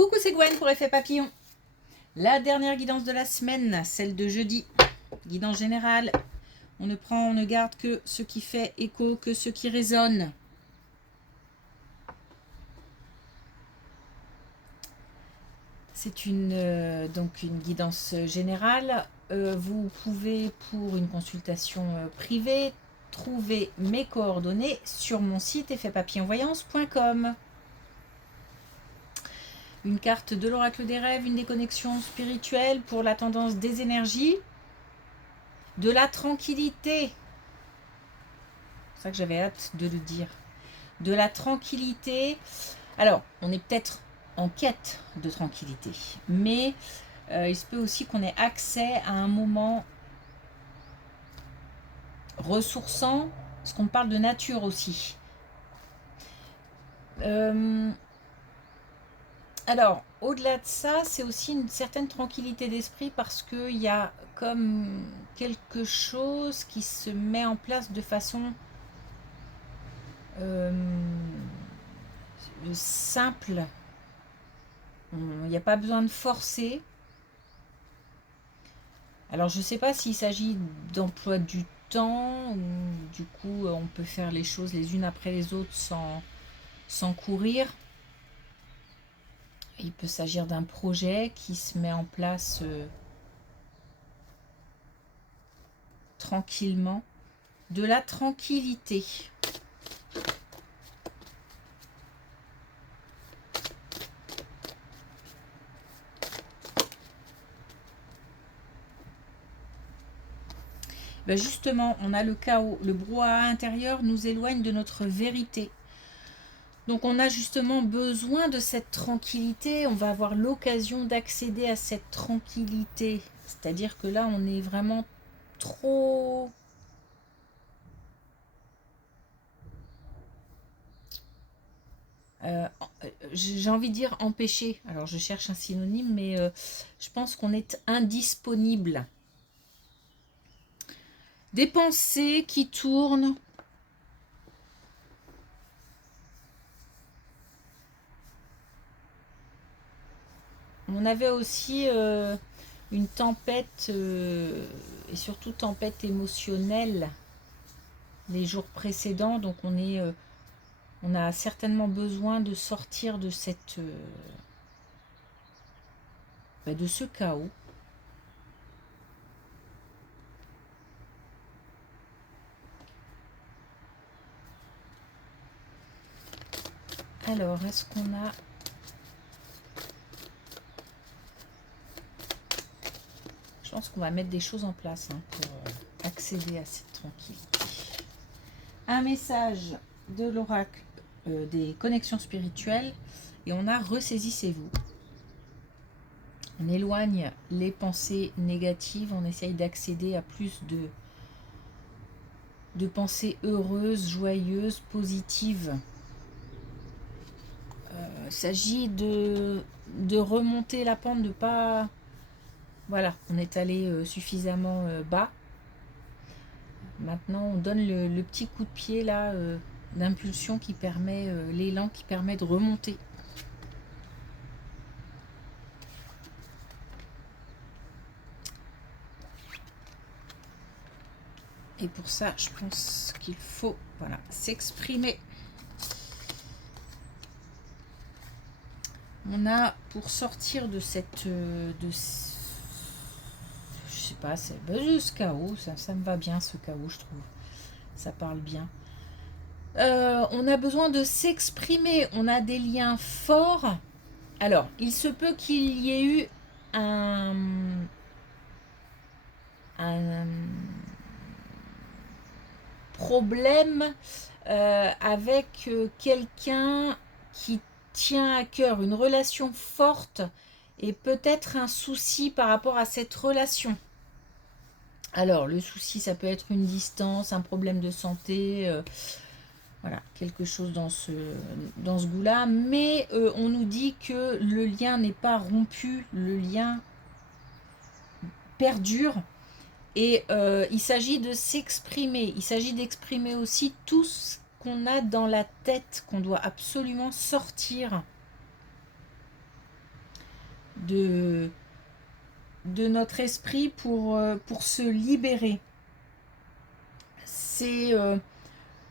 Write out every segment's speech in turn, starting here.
Coucou, c'est Gwen pour Effet Papillon. La dernière guidance de la semaine, celle de jeudi. Guidance générale. On ne prend, on ne garde que ce qui fait écho, que ce qui résonne. C'est donc une guidance générale. Vous pouvez, pour une consultation privée, trouver mes coordonnées sur mon site effetpapillonvoyance.com. Une carte de l'oracle des rêves, une déconnexion spirituelle pour la tendance des énergies, de la tranquillité. C'est ça que j'avais hâte de le dire. De la tranquillité. Alors, on est peut-être en quête de tranquillité, mais il se peut aussi qu'on ait accès à un moment ressourçant, parce qu'on parle de nature aussi. Alors, au-delà de ça, c'est aussi une certaine tranquillité d'esprit parce qu'il y a comme quelque chose qui se met en place de façon simple. Il n'y a pas besoin de forcer. Alors, je ne sais pas s'il s'agit d'emploi du temps ou du coup, on peut faire les choses les unes après les autres sans courir. Il peut s'agir d'un projet qui se met en place tranquillement. De la tranquillité. Ben justement, on a le chaos. Le brouhaha intérieur nous éloigne de notre vérité. Donc on a justement besoin de cette tranquillité. On va avoir l'occasion d'accéder à cette tranquillité. C'est-à-dire que là, on est vraiment trop... j'ai envie de dire empêché. Alors je cherche un synonyme, mais je pense qu'on est indisponible. Des pensées qui tournent. On avait aussi une tempête, et surtout tempête émotionnelle, les jours précédents. Donc on a certainement besoin de sortir de de ce chaos. Alors, est-ce qu'on a... Je pense qu'on va mettre des choses en place pour accéder à cette tranquillité. Un message de l'oracle des connexions spirituelles et on a ressaisissez-vous. On éloigne les pensées négatives, on essaye d'accéder à plus de pensées heureuses, joyeuses, positives. Il s'agit de remonter la pente, de pas... Voilà, on est allé suffisamment bas. Maintenant, on donne le petit coup de pied là d'impulsion qui permet, l'élan qui permet de remonter. Et pour ça, je pense qu'il faut s'exprimer. On a, pour sortir de cette... je sais pas, c'est ce chaos, ça me va bien ce chaos, je trouve. Ça parle bien. On a besoin de s'exprimer, on a des liens forts. Alors, il se peut qu'il y ait eu un problème avec quelqu'un qui tient à cœur, une relation forte et peut-être un souci par rapport à cette relation. Alors, le souci, ça peut être une distance, un problème de santé, voilà, quelque chose dans ce goût-là. Mais on nous dit que le lien n'est pas rompu, le lien perdure. Et il s'agit de s'exprimer. Il s'agit d'exprimer aussi tout ce qu'on a dans la tête, qu'on doit absolument sortir. de, de notre esprit pour se libérer.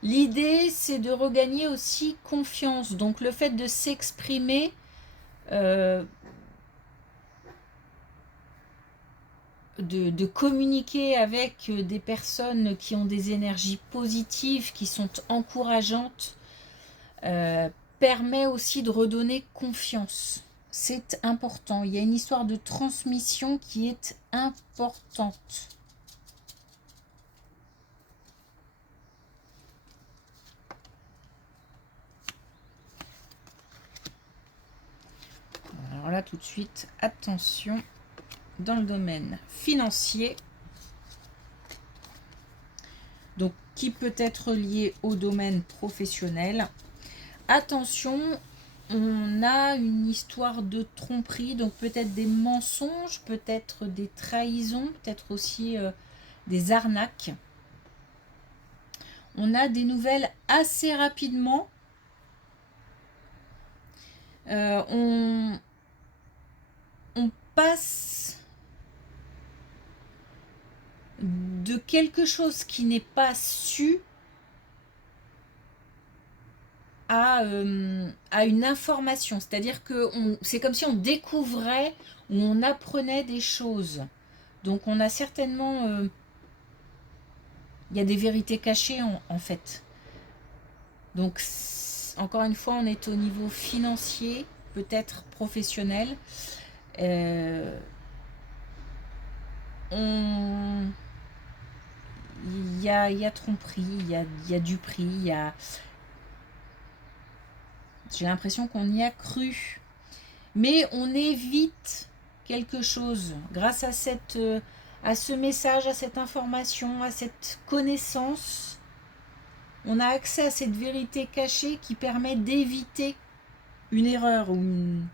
L'idée, c'est de regagner aussi confiance. Donc le fait de s'exprimer, de communiquer avec des personnes qui ont des énergies positives, qui sont encourageantes, permet aussi de redonner confiance. C'est important. Il y a une histoire de transmission qui est importante. Alors là, tout de suite, attention, dans le domaine financier, donc qui peut être lié au domaine professionnel. Attention, on a une histoire de tromperie, donc peut-être des mensonges, peut-être des trahisons, peut-être aussi des arnaques. On a des nouvelles assez rapidement. On passe de quelque chose qui n'est pas su à une information. C'est-à-dire que c'est comme si on découvrait ou on apprenait des choses. Donc on a certainement... il y a des vérités cachées en fait. Donc encore une fois, on est au niveau financier, peut-être professionnel. Il y a tromperie, il y a du prix, j'ai l'impression qu'on y a cru. Mais on évite quelque chose grâce à ce message, à cette information, à cette connaissance. On a accès à cette vérité cachée qui permet d'éviter une erreur ou une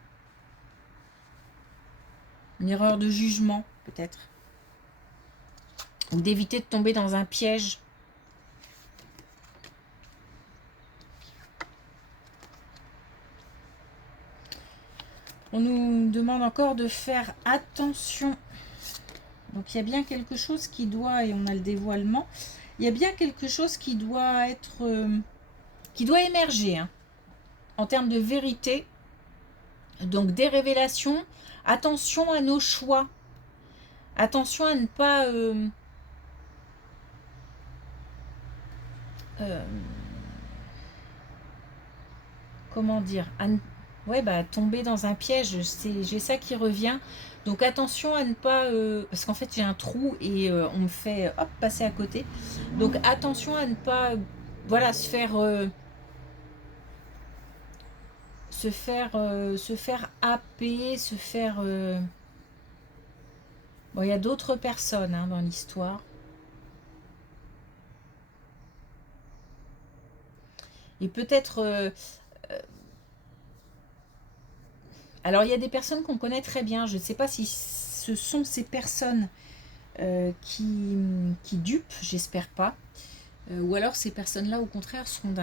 erreur de jugement peut-être. Ou d'éviter de tomber dans un piège. On nous demande encore de faire attention. Donc il y a bien quelque chose qui doit, et on a le dévoilement, il y a bien quelque chose qui doit être, qui doit émerger hein, en termes de vérité. Donc des révélations. Attention à nos choix. Attention à ne pas comment dire, tomber dans un piège, j'ai ça qui revient. Donc attention à ne pas... parce qu'en fait j'ai un trou et on me fait hop, passer à côté. Donc attention à ne pas voilà, se faire happer, se faire... Bon, il y a d'autres personnes hein, dans l'histoire. Et peut-être... alors il y a des personnes qu'on connaît très bien. Je ne sais pas si ce sont ces personnes qui dupent, j'espère pas. Ou alors ces personnes-là, au contraire, sont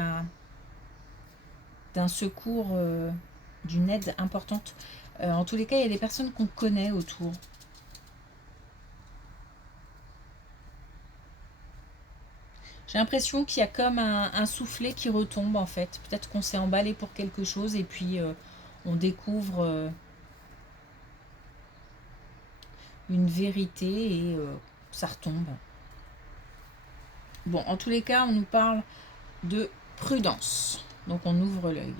d'un secours, d'une aide importante. En tous les cas, il y a des personnes qu'on connaît autour. J'ai l'impression qu'il y a comme un soufflet qui retombe, en fait. Peut-être qu'on s'est emballé pour quelque chose et puis on découvre une vérité et ça retombe. Bon, en tous les cas, on nous parle de prudence. Donc on ouvre l'œil.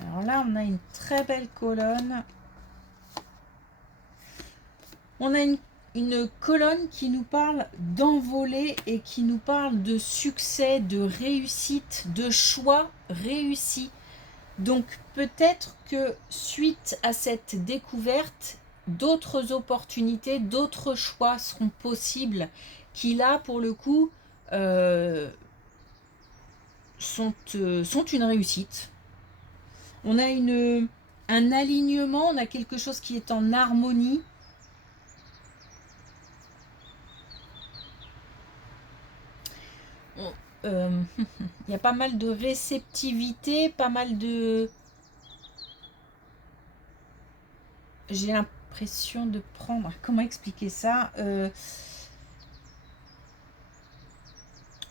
Alors là, on a une très belle colonne. On a une colonne qui nous parle d'envolée et qui nous parle de succès, de réussite, de choix réussis. Donc peut-être que suite à cette découverte, d'autres opportunités, d'autres choix seront possibles qui là, pour le coup, sont une réussite. On a un alignement, on a quelque chose qui est en harmonie. Il y a pas mal de réceptivité, pas mal de... J'ai l'impression de prendre... Comment expliquer ça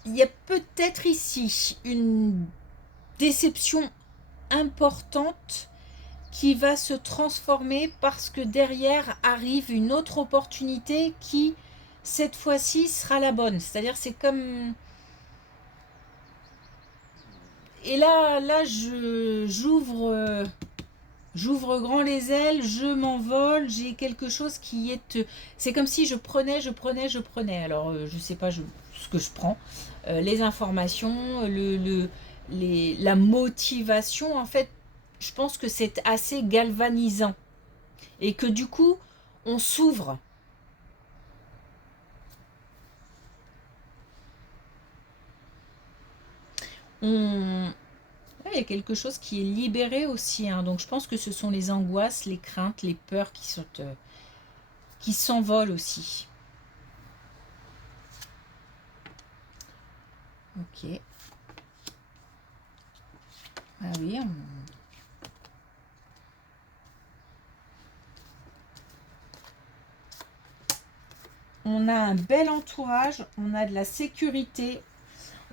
il y a peut-être ici une déception importante qui va se transformer parce que derrière arrive une autre opportunité qui, cette fois-ci, sera la bonne. C'est-à-dire, c'est comme... Et là, j'ouvre grand les ailes, je m'envole, j'ai quelque chose qui est... C'est comme si je prenais. Alors, je sais pas ce que je prends. Les informations, la motivation, en fait, je pense que c'est assez galvanisant. Et que du coup, on s'ouvre. Il y a quelque chose qui est libéré aussi, hein. Donc je pense que ce sont les angoisses, les craintes, les peurs qui s'envolent aussi. Ok. Ah oui, on a un bel entourage, on a de la sécurité,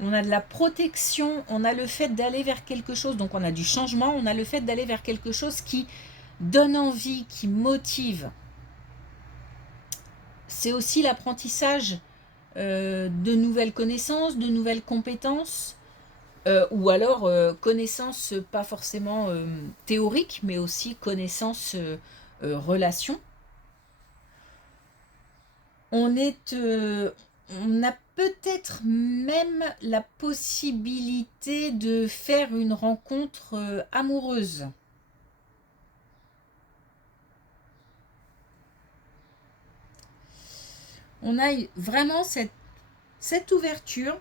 on a de la protection, on a le fait d'aller vers quelque chose, donc on a du changement, on a le fait d'aller vers quelque chose qui donne envie, qui motive. C'est aussi l'apprentissage de nouvelles connaissances, de nouvelles compétences, ou alors connaissances pas forcément théoriques, mais aussi connaissances relations. On a peut-être même la possibilité de faire une rencontre amoureuse. On a vraiment cette ouverture,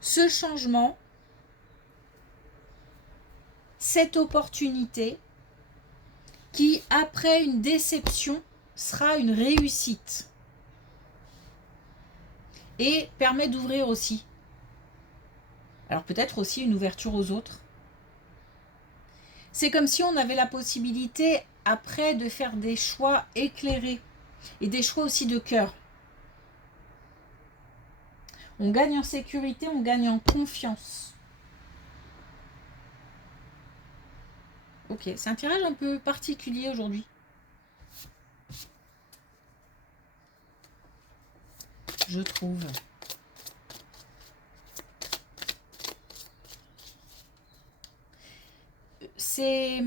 ce changement, cette opportunité qui, après une déception, sera une réussite et permet d'ouvrir aussi. Alors peut-être aussi une ouverture aux autres. C'est comme si on avait la possibilité après de faire des choix éclairés et des choix aussi de cœur. On gagne en sécurité, on gagne en confiance. Ok, c'est un tirage un peu particulier aujourd'hui. Je trouve. C'est...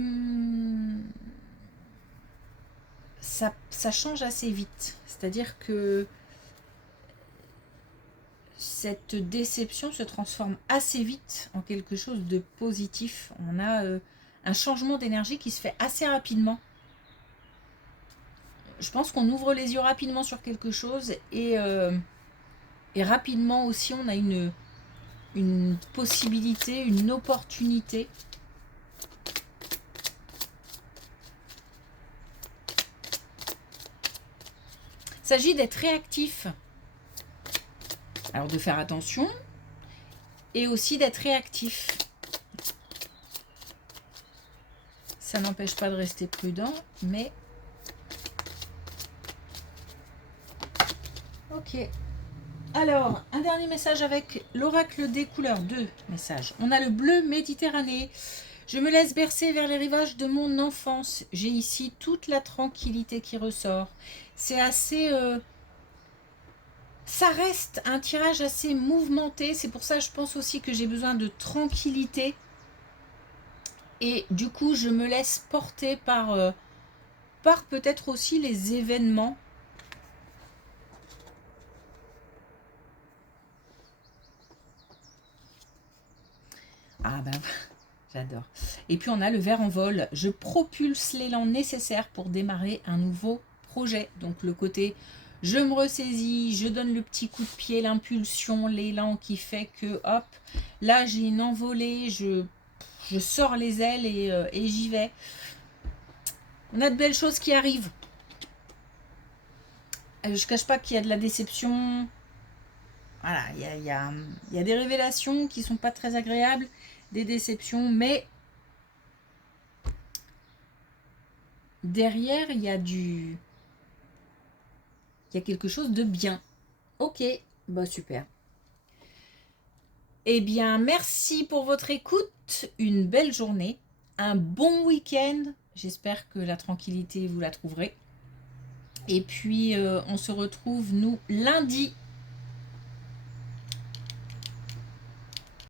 Ça change assez vite. C'est-à-dire que cette déception se transforme assez vite en quelque chose de positif. On a un changement d'énergie qui se fait assez rapidement. Je pense qu'on ouvre les yeux rapidement sur quelque chose et rapidement aussi on a une possibilité, une opportunité. Il s'agit d'être réactif. Alors de faire attention et aussi d'être réactif. Ça n'empêche pas de rester prudent, mais... Ok. Alors, un dernier message avec l'oracle des couleurs. 2 messages. On a le bleu Méditerranée. Je me laisse bercer vers les rivages de mon enfance. J'ai ici toute la tranquillité qui ressort. C'est assez... ça reste un tirage assez mouvementé. C'est pour ça que je pense aussi que j'ai besoin de tranquillité. Et du coup, je me laisse porter par peut-être aussi les événements. Ah ben, j'adore. Et puis on a le vert en vol. Je propulse l'élan nécessaire pour démarrer un nouveau projet. Donc le côté, je me ressaisis, je donne le petit coup de pied, l'impulsion, l'élan qui fait que, hop, là j'ai une envolée, je sors les ailes et j'y vais. On a de belles choses qui arrivent. Je ne cache pas qu'il y a de la déception. Voilà, il y a des révélations qui sont pas très agréables, des déceptions, mais derrière, il y a quelque chose de bien. Ok, bah super. Eh bien, merci pour votre écoute, une belle journée, un bon week-end. J'espère que la tranquillité, vous la trouverez. Et puis, on se retrouve, nous, lundi